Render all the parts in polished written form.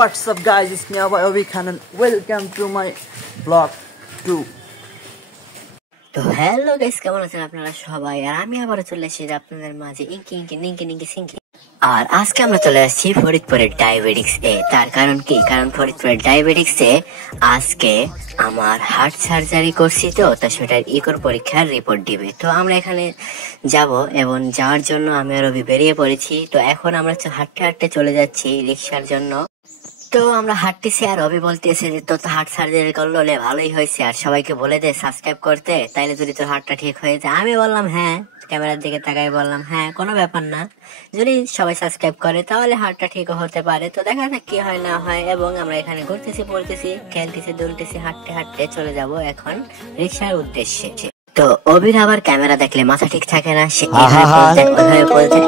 What's up guys, it's me Obi Khan and welcome to my vlog 2. তো hello guys, কেমন আছেন আপনারা সবাই? আর আমি আবার চলে এসেছি আপনাদের মাঝে ইঙ্কি ইঙ্কি নিঙ্কি নিঙ্কি সিঙ্কি। আর আজকে আমরা চলে আসছি ফরিদপুরের ডায়াবেটিক্স এ। তার কারণ কি? কারণ ফরিদপুরের ডায়াবেটিক্স এ আজকে আমার হার্ট সার্জারি করছি, তো সেটার ইকোর পরীক্ষার রিপোর্ট দিবে। তো আমরা এখানে যাব এবং যাওয়ার জন্য আমি আর রবি বেরিয়ে পড়েছি। তো এখন আমরা হাঁটতে হাঁটতে চলে যাচ্ছি রিক্সার জন্য। তো আমরা হাঁটতেছি আর রবি বলতেছে যে তোর তো হার্ট সার্জারি করলো, ভালোই হয়েছে, আর সবাইকে বলে দে সাবস্ক্রাইব করতে, তাইলে যদি তোর হার্টটা ঠিক হয়ে যায়। আমি বললাম হ্যাঁ, ক্যামেরার দিকে তাকাই বললাম হ্যাঁ, কোনো ব্যাপার না, যদি সবাই সাবস্ক্রাইব করে তাহলে হার্টটা ঠিক হতে পারে। তো দেখা যাক কি হয় না হয়। এবং আমরা এখানে ঘুরতেছি, পড়তেছি, খেলতেছি, দুলতেছি, হাঁটতে হাঁটতে চলে যাব এখন রিক্সার উদ্দেশ্যে। তো অবির আবার ক্যামেরা দেখলে মাথা ঠিক থাকে না, সে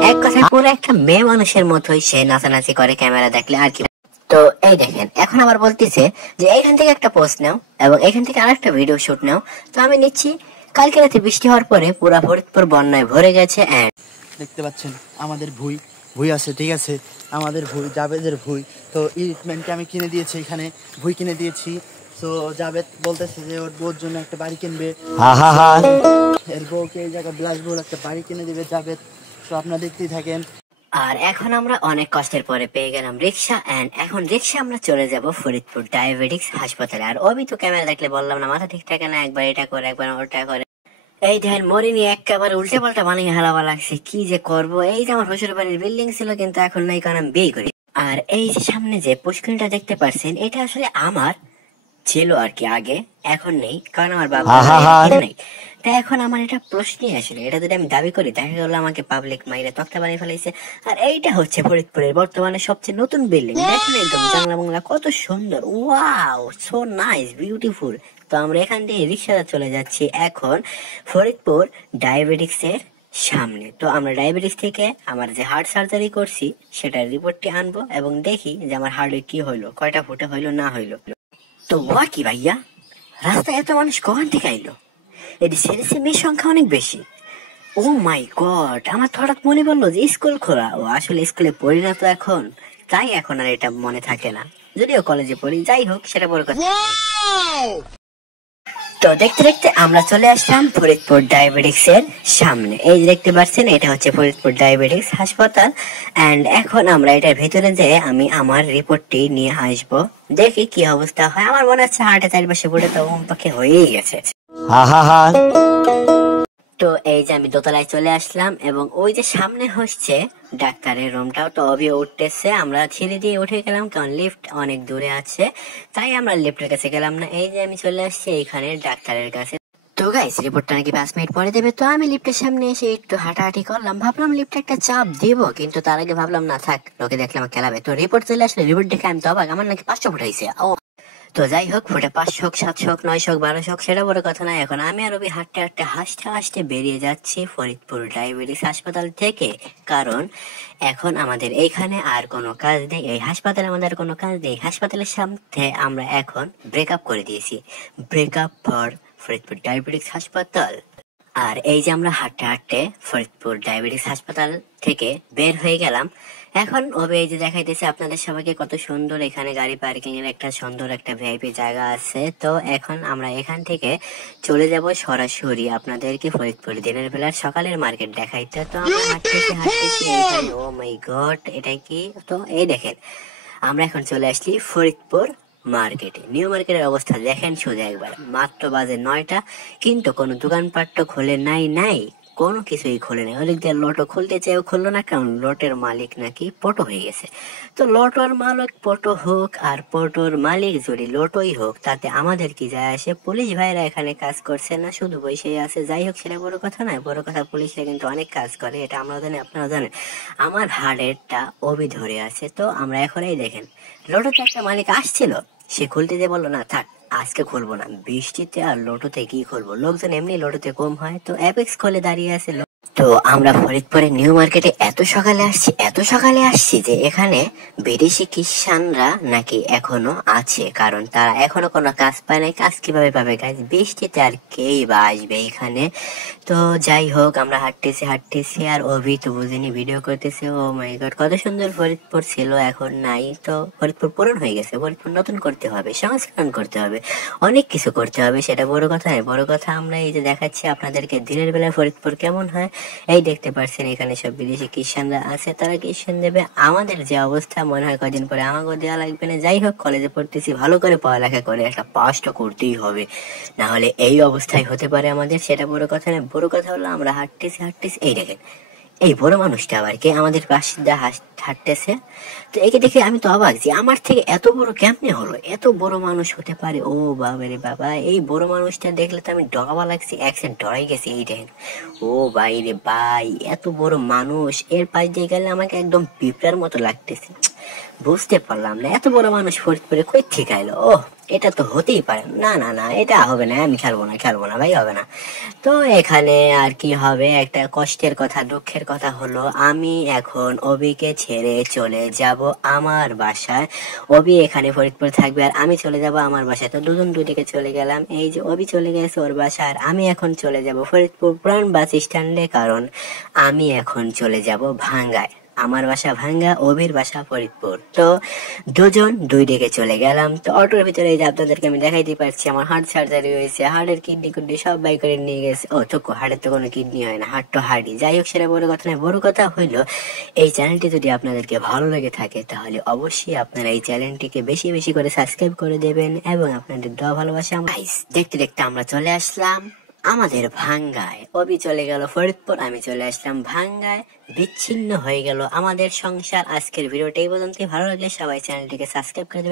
এক কথা পুরো একটা মেয়ে মানুষের মতোই সে নাচানাচি করে ক্যামেরা দেখলে আর কি। তো এই দেখেন, এখন আবার বলতেছে যে এখান থেকে একটা পোস্ট নাও এবং এখান থেকে আরেকটা ভিডিও শুট নাও। তো আমি নিচ্ছি। কালকে রাতে বৃষ্টি হওয়ার পরে পুরা ফরিদপুর বন্যায় ভরে গেছে। দেখতে পাচ্ছেন আমাদের ভুই আছে, ঠিক আছে, আমাদের ভুই, জাবেদের ভুই। তো ইকুইপমেন্টকে আমি কিনে দিয়েছি, এখানে ভুই কিনে দিয়েছি। তো জাবেদ বলতেছে যে ওর বউর জন্য একটা বাড়ি কিনবে, এর বউকে এই জায়গায় বিলাসবহুল একটা বাড়ি কিনে দিবে জাবেদ। তো আপনারা দেখতেই থাকেন। আর এখন আমরা অনেক কষ্টের পরে পেয়ে গেলাম রিক্সা, এন্ড এখন রিক্সা আমরা চলে যাব ফরিদপুর ডায়াবেটিক্স হাসপাতালে। আর অবি তো ক্যামেরা দেখলে বললাম না, মাথা ঠিক থাকে না, একবার এটা করে একবার ওটা করে। এই দেখেন মরিনি একেবারে উল্টে পাল্টা বানিয়ে হারাবা লাগছে, কি যে করবো। এই যে আমার শ্বশুর বাড়ির বিল্ডিং ছিল, কিন্তু এখন নাই, কারণ আমি বিয়ে করি। আর এই যে সামনে যে পুষ্করিণীটা দেখতে পাচ্ছেন, এটা আসলে আমার ছিল আর কি আগে, এখন নেই, কারণ আমার বাবা নেই। তাই এখন আমার এটা প্রশ্নই আসলে, এটা যদি আমি দাবি করি দেখা গেল আমাকে পাবলিক মাইরে তক্তা বানিয়ে ফেলাইছে। আর এইটা হচ্ছে ফরিদপুরের বর্তমানে সবচেয়ে নতুন বিল্ডিং, দেখেন একদম জানলা বাংলা কত সুন্দর, ওয়াও, সো নাইস, বিউটিফুল। তো আমরা এখান থেকে রিক্সাতে চলে যাচ্ছি এখন ফরিদপুর ডায়াবেটিক্স এর সামনে। তো আমরা ডায়াবেটিস থেকে আমার যে হার্ট সার্জারি করছি সেটার রিপোর্টটি আনবো এবং দেখি যে আমার হার্টে কি হইলো, কয়টা ফুটে হইলো না হইলো। তো ওয়া কি ভাইয়া, রাস্তায় এত মানুষ কখন থেকে আইলো? এটি ছেড়ে মেয়ের সংখ্যা অনেক বেশি। ও মাই গড, আমার তো হঠাৎ মনে পড়লো যে স্কুল খোলা। ও আসলে স্কুলে পড়ি না তো এখন, তাই এখন আর এটা মনে থাকে না, যদিও কলেজে পড়ি। যাই হোক, সেটা বড় কথা। তো দেখতে দেখতে আমরা চলে আসলাম ফরিদপুর ডায়াবেটিক্স এর সামনে। এই যে দেখতে পাচ্ছেন, এটা হচ্ছে ফরিদপুর ডায়াবেটিক্স হাসপাতাল। এন্ড এখন আমরা এটার ভেতরে যেয়ে আমি আমার রিপোর্টটি নিয়ে আসবো, দেখি কি অবস্থা হয়। আমার মনে হচ্ছে হার্টে চারপাশে পড়ে তো পাখি হয়েই গেছে। তো এই যে আমি দোতলায় চলে আসলাম এবং ওই যে সামনে হচ্ছে ডাক্তারের রুমটাও। তো অবি উঠতেছে, আমরা ছেড়ে দিয়ে উঠে গেলাম, কারণ লিফট অনেক দূরে আছে, তাই আমরা লিফটের কাছে গেলাম না। এই যে আমি চলে আসছি এইখানে ডাক্তারের কাছে। তো গাইস, রিপোর্টটা নাকি 5 মিনিট পরে দেবে। তো আমি লিফটের সামনে এসে একটু হাঁটাহাঁটি করলাম, ভাবলাম লিফটে একটা চাপ দিব, কিন্তু তার আগে ভাবলাম না থাক, লোকে দেখলে আমার খেলাবে। তো রিপোর্ট চলে আসলে, রিপোর্ট দেখে আমি তো অবাক, আমার নাকি 500 ফুটাইছে। ও তো যাই হোক, ফুটে 500 হোক, 700 হোক, 900 হোক, 1200 হোক, সেটা বড় কথা নয়। এখন আমি আর হাঁটতে হাঁটতে হাসতে হাসতে বেরিয়ে যাচ্ছি ফরিদপুর ডায়াবেটিস হাসপাতাল থেকে, কারণ এখন আমাদের এইখানে আর কোনো কাজ নেই, এই হাসপাতালে আমাদের কোনো কাজ নেই। হাসপাতালের সাথে আমরা এখন ব্রেকআপ করে দিয়েছি, ব্রেকআপ ফর ফরিদপুর ডায়াবেটিস হাসপাতাল। আর এই যে আমরা হাঁটতে হাঁটতে ফরিদপুর ডায়াবেটিস হাসপাতাল থেকে বের হয়ে গেলাম। এখন ওবে এই যে দেখাইতেছে আপনাদের সবাইকে কত সুন্দর এখানে গাড়ি পার্কিং এর একটা সুন্দর একটা ভিআইপি জায়গা আছে। তো এখন আমরা এখান থেকে চলে যাব সরাসরি আপনাদেরকে ফরিদপুর দিনের বেলার সকালের মার্কেট দেখাইতে। তো আমরা হাঁটতেছি এখানে, ও মাই গড, এটা কি? তো এই দেখেন, আমরা এখন চলে আসছি ফরিদপুর মার্কেটে। নিউ মার্কেটের অবস্থা দেখেন সোজা একবার, মাত্র বাজে 9টা, কিন্তু কোনো দোকানপাট তো খোলে নাই, কোনো কিছুই খোলে নাই। ওদিক দিয়ে লটো খুলতে চেয়েও খুললো না, কারণ লটের মালিক নাকি পটো হয়ে গেছে। তো লটোর মালিক পটো হোক আর পটোর মালিক যদি লটোই হোক, তাতে আমাদের কি যায় আসে? পুলিশ ভাইরা এখানে কাজ করছে না, শুধু বসেই আছে। যাই হোক, সেটা বড় কথা নয়, বড় কথা পুলিশরা কিন্তু অনেক কাজ করে, এটা আমরা জানি, আপনারা জানেন। আমার হাড়েরটা অবি ধরে আছে। তো আমরা এখন এই দেখেন, লটোতে একটা মালিক আসছিল, সে খুলতে যে বললো না থাক, আজকে খুলবো না, বৃষ্টিতে আর লোটোতে কি খুলবো, লোকজন এমনি লোটোতে কম হয়। তো অ্যাপেক্স খুলে দাঁড়িয়ে আছে, তো আমরা ফরিদপুরের নিউ মার্কেটে এত সকালে আসছি যে এখানে বিদেশি খ্রিস্টানরা নাকি এখনো আছে, কারণ তারা এখনো কোনো কাজ পায় নাই। কাজ কিভাবে পাবে গাইজ, বৃষ্টিতে আর কেই বা আসবে এখানে। তো যাই হোক, আমরা হাঁটতেছি আর অভি তো বুঝিনি ভিডিও করতেছে। ও মাই গড, কত সুন্দর ফরিদপুর ছিল, এখন নাই। তো ফরিদপুর পূরণ হয়ে গেছে, ফরিদপুর নতুন করতে হবে, সংস্করণ করতে হবে, অনেক কিছু করতে হবে। সেটা বড় কথা নয়, বড় কথা আমরা এই যে দেখাচ্ছি আপনাদেরকে দিনের বেলায় ফরিদপুর কেমন হয়। এই দেখতে পাচ্ছেন এখানে সব বিদেশি খ্রিস্টানরা আছে, তারা খ্রিস্টান দেবে। আমাদের যে অবস্থা, মনে হয় কদিন পরে আমাকেও দেওয়া লাগবে না। যাই হোক, কলেজে পড়তেছি, ভালো করে পড়ালেখা করে একটা পাসটা করতেই হবে, না হলে এই অবস্থায় হতে পারে আমাদের। সেটা বড় কথা না, বড় কথা হলো আমরা হাঁটতেছি। এই দেখেন, এই বড় মানুষটা আবার কে আমাদের পাশে দিয়ে হাঁটতেছে। তো একে দেখে আমি তো অবাক যে আমার থেকে এত বড় কেমনে হলো, এত বড় মানুষ হতে পারে। ও বাবা রে বাবা, এই বড় মানুষটা দেখলে তো আমি ডরাবা লাগছি, একসাথে ডরাই গেছি। এই দেখেন, ও ভাই রে ভাই, এত বড় মানুষ, এর পাশ দিয়ে গেলে আমাকে একদম পিঁপড়ার মতো লাগতেছে। বুঝতে পারলাম না, এত বড় মানুষ ফরিদপুরে কই থেকে আইলো। ও, এটা তো হতেই পারে না, এটা হবে না, আমি খেলবো না ভাই, হবে না। তো এখানে আর কি হবে, একটা কষ্টের কথা, দুঃখের কথা হলো আমি এখন অবিকে ছেড়ে চলে যাব আমার বাসায়। অবি এখানে ফরিদপুর থাকবে আর আমি চলে যাব আমার বাসায়। তো দুজন দুদিকে চলে গেলাম। এই যে অবি চলে গেছে ওর বাসায় আর আমি এখন চলে যাব ফরিদপুর পুরান বাস স্ট্যান্ডে, কারণ আমি এখন চলে যাব ভাঙ্গায়। আমার বাসা ভাঙ্গা, অবির বাসা ফরিদপুর। তো দুজন দুই দিকে চলে গেলাম। তো অটোর ভিতরে এই যে আপনাদেরকে আমি দেখাইতে পারছি আমার হার্ট সার্জারি হয়েছে, হার্টের কিডনি কুডনি সব বাই করে নিয়ে গেছে। ও তো হার্টের তো কোনো কিডনি হয় না, হার্ট তো হার্টই। যাই হোক, সেটা বড় কথা নয়, বড় কথা হইলো এই চ্যানেলটি যদি আপনাদেরকে ভালো লেগে থাকে তাহলে অবশ্যই আপনারা এই চ্যানেলটিকে বেশি বেশি করে সাবস্ক্রাইব করে দেবেন এবং আপনাদের দোয়া ভালোবাসা। দেখতে দেখতে আমরা চলে আসলাম আমাদের ভাঙ্গায়। অবি চলে গেল ফরিদপুর, আমি চলে আসলাম ভাঙ্গায়। বিচ্ছিন্ন হয়ে গেল আমাদের সংসার। আজকের ভিডিওটা এই পর্যন্তই। ভালো লাগলে সবাই চ্যানেলটিকে সাবস্ক্রাইব করে দেবেন।